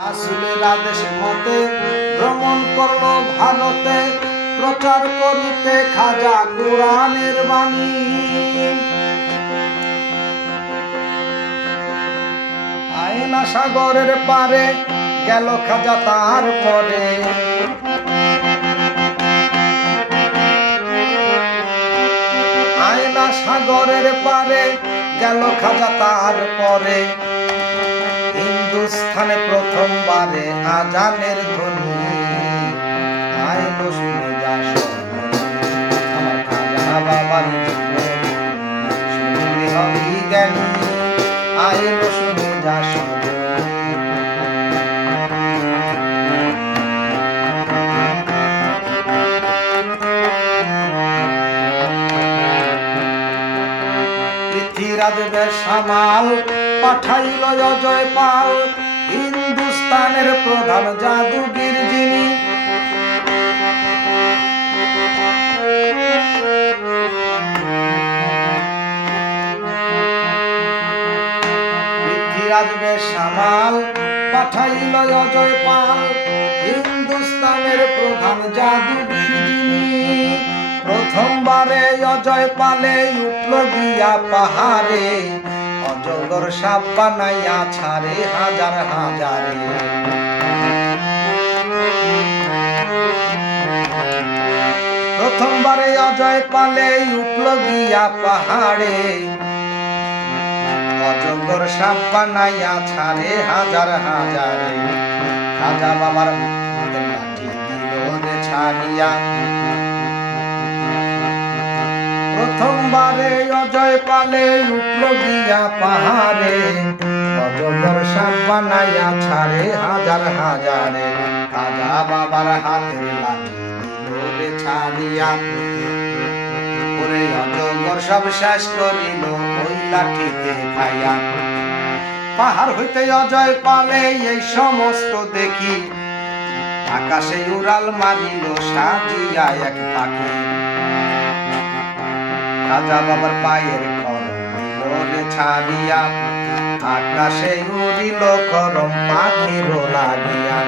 রাসূলের আদেশ মতে ভ্রমণ করলো ভারতে, প্রচার করিতে খাজা কোরআনের বাণী। আয়না সাগরের পারে গেল খাজা তার পরে, আয়না সাগরের পারে গেল খাজা তার পরে। হিন্দুস্থানে প্রথমবারে আজানের ধ্বনি আইলো, শুনে যা আমার খাজা বাবার শুনলে হবি জ্ঞানী, আইলো শুনে যা পৃথ্বীরাজ বেসামাল পাঠাইল অজয় পাল, হিন্দুস্তানের প্রধান জাদুগির যিনি। পৃথ্বীরাজ বেসামাল পাঠাইল অজয় পাল, হিন্দুস্তানের প্রধান জাদুগির যিনি। প্রথমবারে অজয় পালে উঠল গিয়া পাহাড়ে, অজগর সাপ বানাইয়া ছাড়ে হাজার হাজারে। প্রথমবারে অজয় পালে উঠল গিয়া পাহাড়ে, অজগর সাপ বানাইয়া ছাড়ে হাজার হাজারে। খাজা বাবার লাঠি দিল রে ছাড়িয়া, প্রথমবারে অজয় পালে উঠল গিয়া পাহাড়ে, অজগর সাপ বানাইয়া ছাড়ে হাজার হাজারে। খাজা বাবার হাতের লাঠি দিল রে ছাড়িয়া, ওরে অজগর সব শেষ করিল ওই লাঠিতে খাইয়া। পাহাড় হইতে অজয় পালে এই সমস্ত দেখি, আকাশে উড়াল মারিল সাজিয়া এক পাখি। খাজা বাবার পায়ের খড়ম ছাড়িয়া, আকাশে উড়িল করম পাখির লাগিয়া।